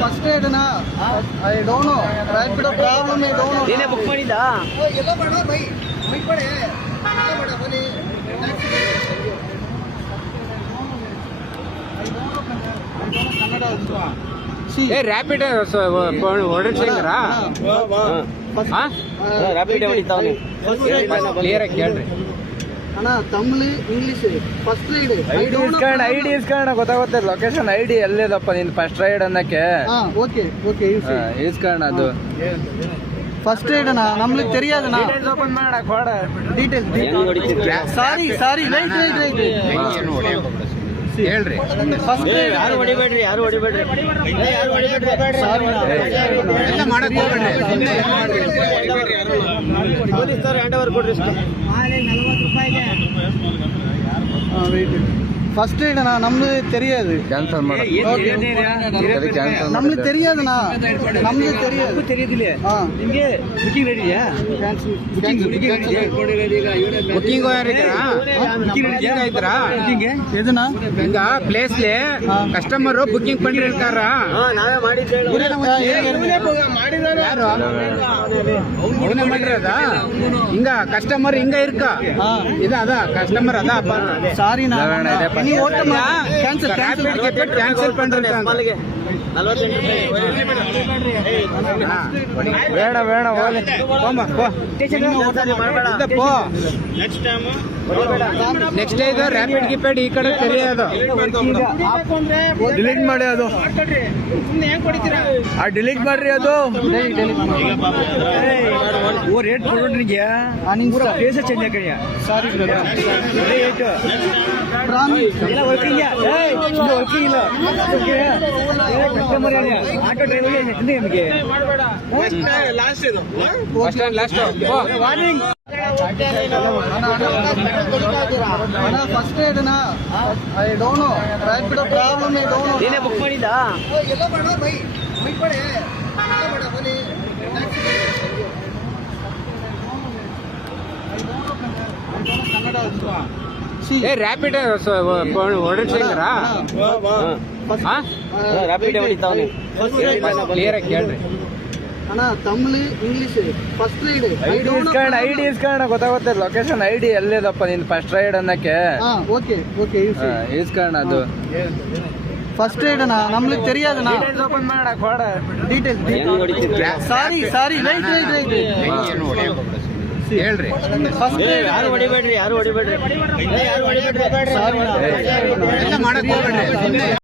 first ಏಡನ I don't know rapid problem I don't know ನೀನೇ book ಮಾಡಿದ್ದ ಎಲ್ಲ ಬೇಡ ಬೈ ಬೈಕ್ ಬೇಡ ಬೇಡ ಬನ್ನಿ ರ್ಯಾಪಿಡ್ ಹೊರಡ್ಸಿಂಗ್ರಾ ರ್ಯಾಪಿಡ್ ಹೊಡಿತಾವನೆ ಕ್ಲಿಯರ್ ಆಗಿ ಕೇಳ್ರಿ ಅಣ್ಣ Tamil English first ride ID ಇಸ್ಕೊಂಡ ಗೊತ್ತಾಗುತ್ತೆ ಲೊಕೇಶನ್ ಐಡಿ ಎಲ್ಲಿದಪ್ಪ ನಿನ್ ಫಸ್ಟ್ ರೈಡ್ ಅನ್ನಕ್ಕೆ ಓಕೆ ಓಕೆ ಇಸ್ಕೊಂಡ ಅದು ಫಸ್ಟ್ ರೈಡ್ ಅಣ್ಣ ನಮ್ಗೆ தெரியாதுண்ணா ಓಪನ್ ಮಾಡಕ್ ಹೊಡ ಡೀಟೇಲ್ಸ್ ಸಾರಿ ರೈಟ್ ಹೇಳ್ರಿ ಫಸ್ಟ್ ಯಾರು ಹೊಡಿಬೇಡ್ರಿ ಎಲ್ಲ ಮಾಡಕ್ ಹೋಗ್ಬೇಡ್ರಿ ಪೊಲೀಸರು ಹ್ಯಾಂಡ್ ಓವರ್ ಕೊಡ್ರಿ ஃபர்ஸ்ட் எய்டுண்ணா நம்மளுக்கு தெரியாது ಕ್ಯಾನ್ಸಲ್ ಮಾಡ நம்மளுக்கு தெரியாதுண்ணா நம்மளுக்கு தெரியாது தெரியுதுலையே ನಿಮಗೆ ಬುಕಿಂಗ್ ರೆಡಿಯಾ ಬುಕಿಂಗ್ ಐತರಾ எதுண்ணா ಹಿಂಗ ಪ್ಲೇಸ್ ಕಸ್ಟಮರ್ ಬುಕಿಂಗ್ ಪಂಡಿರ್ತಾರ ನಾವೇ ಮಾಡಿದ್ದೇವೆ ಯಾರು ಅವನೇ ಮಾಡಿರೋದ ಹಿಂಗ ಕಸ್ಟಮರ್ ಹಿಂಗ ಇರ್ಕ ಅದ ಕಸ್ಟಮರ್ ಅದಪ್ಪ சாரிண்ணா நீ ஓட்டமா கேன்சல் ಕ್ಯಾನ್ಸಲ್ ಪಂಡಿರ್ತಾನ ಬೇಡ ಹೋಗ್ಲಿ ಪೋ ನೆಕ್ಸ್ಟ್ ಇದು ರ್ಯಾಪಿಡ್ ಗಿಪಿಡ್ ಈ ಕಡೆ ತೆರೆಯೋದು ಡಿಲೀಟ್ ಮಾಡಿ ಅದು ಡಿಲೀಟ್ ಮಾಡ್ರಿ ಅದು ರೇಟ್ ಕೊಡೋರಿಗೆ ಪ್ಲೇಸ್ ಚೇಂಜ್ ಹಾಕಿಯ ಸಾರಿ ರೇಟ್ ಎಲ್ಲ ವರ್ಕಿಂಗ್ ಇಲ್ಲ ಕಸ್ಟಮರ್ ಆಟೋ ಡ್ರೈವರ್ ನಿಮಗೆ ಲಾಸ್ಟ್ ವಾರ್ನಿಂಗ್ ಫಸ್ಟ್ ಏಡನ I don't know rapid problem I don't know ನೀನೇ ಬುಕ್ ಮಾಡಿದ್ದ ಎಲ್ಲ ಬೇಡ ಬೈ ಬೈಕ್ ಬೇಡ ಬೇಡ ಬನ್ನಿ ರ್ಯಾಪಿಡ್ ಹೊರಡ್ಸಿಂಗ್ರಾ ರ್ಯಾಪಿಡ್ ಹೊಡಿತಾವನೆ ಕ್ಲಿಯರ್ ಆಗಿ ಕೇಳ್ರಿ ಅಣ್ಣ Tamil English first ride ID ಇಸ್ಕೊಂಡ ಗೊತ್ತಾಗುತ್ತೆ ಲೊಕೇಶನ್ ಐಡಿ ಎಲ್ಲಿದಪ್ಪ ನಿನ್ ಫಸ್ಟ್ ರೈಡ್ ಅನ್ನಕ್ಕೆ ಓಕೆ ಇಸ್ಕೊಂಡ ಅದು ಫಸ್ಟ್ ರೈಡ್ ಅಣ್ಣ ನಮ್ಗೆ தெரியாதுண்ணா ಓಪನ್ ಮಾಡಕ್ ಹೊಡ ಡೀಟೇಲ್ಸ್ ಸಾರಿ ರೈಟ್ ಹೇಳ್ರಿ ಫಸ್ಟ್ ಯಾರು ಹೊಡಿಬೇಡ್ರಿ ಸಾರಿ ಎಲ್ಲ ಮಾಡಕ್ ಹೋಗ್ಬೇಡ್ರಿ